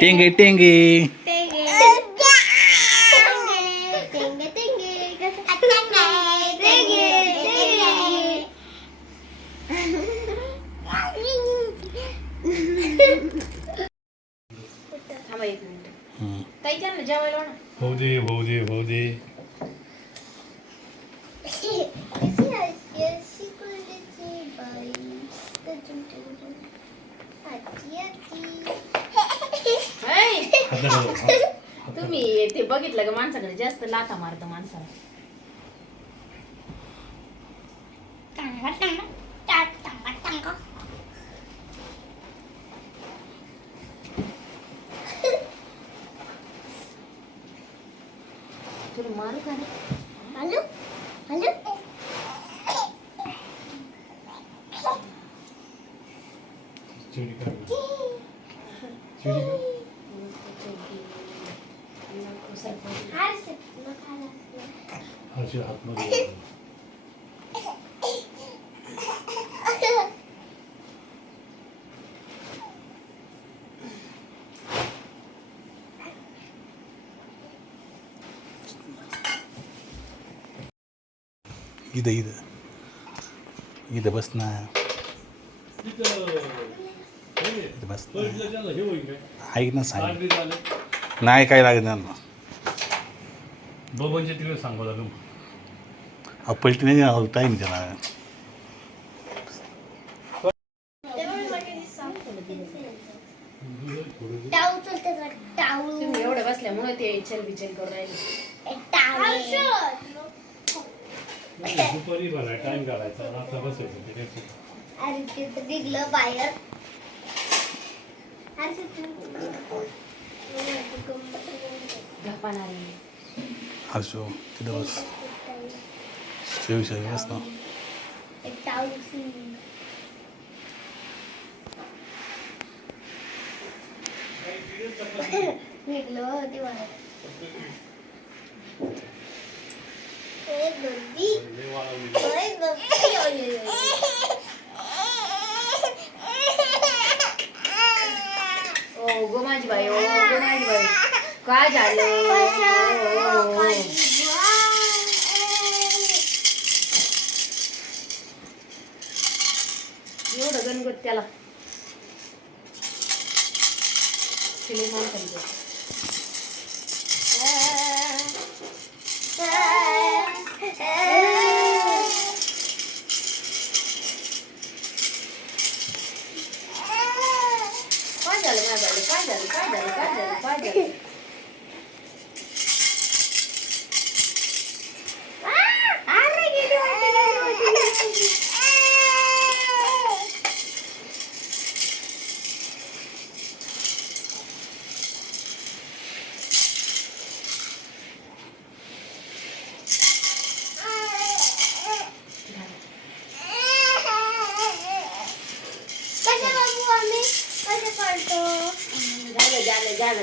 땡기 땡기 भाऊजी भाऊजी भाऊजी ऐ, हात नका लावू, हात- तुम्ही ते बघितलं का माणसाकडे जास्त लाथा मारत माणसाला? तुला मारू का? रे? चिवडी चोरी कर चोरी कर हर्षी हात मध्ये ಇದು ಇದು ಇದು ಬಸ್ನ बस हे? ऐक ना सांग. नाही काय लागणार ना बबनच्या तिकडे सांगावं लागेल. अहो पलटी नाही टाईम त्याला. एवढं बसल्यामुळे ते चल बिचल करून राहिले. दुपारी भराय टाइम घालायचा आता बसायचं बाहेर. Berapa hari? Asyo, tidak bos. Sejauh saya bos, no. Tahu sih. Ini gelo, di mana? Ini gelo, di. Ini gelo, di. Ini gelo, di. 꼬나지 마요 꼬나지 마요 과자요 이거다 그런 거 떼라 실례만 감사합니다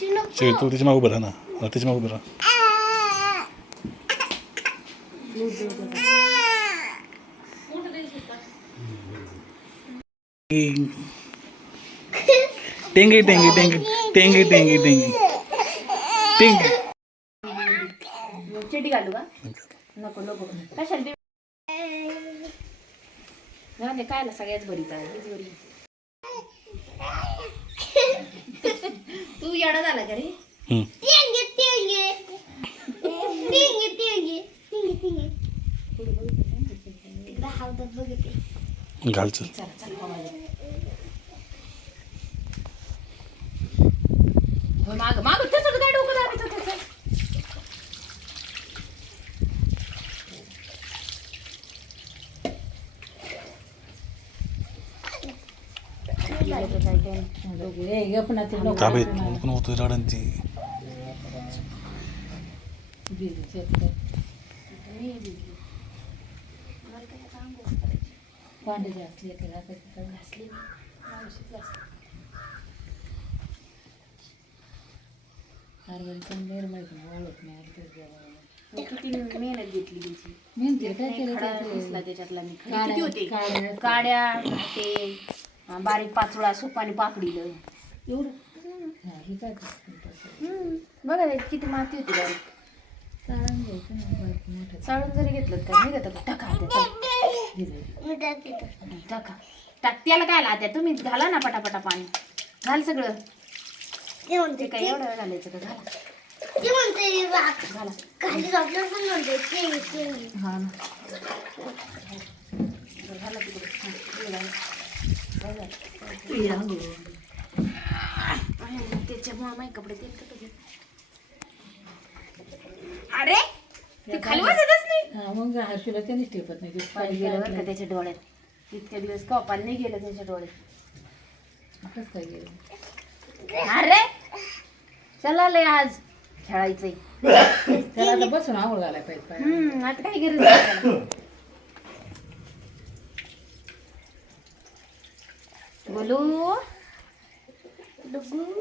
शेव तू त्याच्या मागं उभं राहा ना. हा, त्याच्या उभं राहा. टेंगे टेंगे टेंगे टेंगे टेंगे टेंगे. टेंगे. चेटी घालू का? नको नको. कशाला ते? सगळ्याच बरी तर बरी तू येडा झाला का रे? हम्म. घाल चल. चला चल हो, माग ए, गप ना ते नको. होतो रडन ती निर्मळ ओळख नाही किती मेहनत घेतली त्याची मेहनती काय केलं खडा दिसला त्याच्यातला मी काड्या- किती होते काड्या- ते बारीक पाचोळा सुपाने पापडीलं एवढं. हा, हे काय. बघा त्यात किती माती होती बारीक चाळून घ्यायचं ना, बारीक मोठं. चाळून जरी घेतलं तर निघत का टाका. टाका. टाक. त्याला काय लात्या तुम्ही घाला ना पटापटा पाणी. घाल सगळं. ते काय एवढं वेळ घालायचं का? घाला. घाला. हा ना. बरं, घाला तिकडे. हा, तिकडे घाला. बघा. अरे, त्याच्यामुळे माझे कपडे अरे ते खाली वाजतच नाही. हा, मग हर्षूला त्यांनीच ठेपत नाही ते पाणी गेलं बरं का. त्याच्या डोळ्यात. इतक्या दिवस का पाणी नाही गेलं त्याच्या डोळ्यात. कसं काय गेलं? अरे चला लय आज खेळायचंय. त्याला आता बसून आंघोळ घालायला पाहिजे. हम्म आता काय गरज त्याला. बोलू? le goût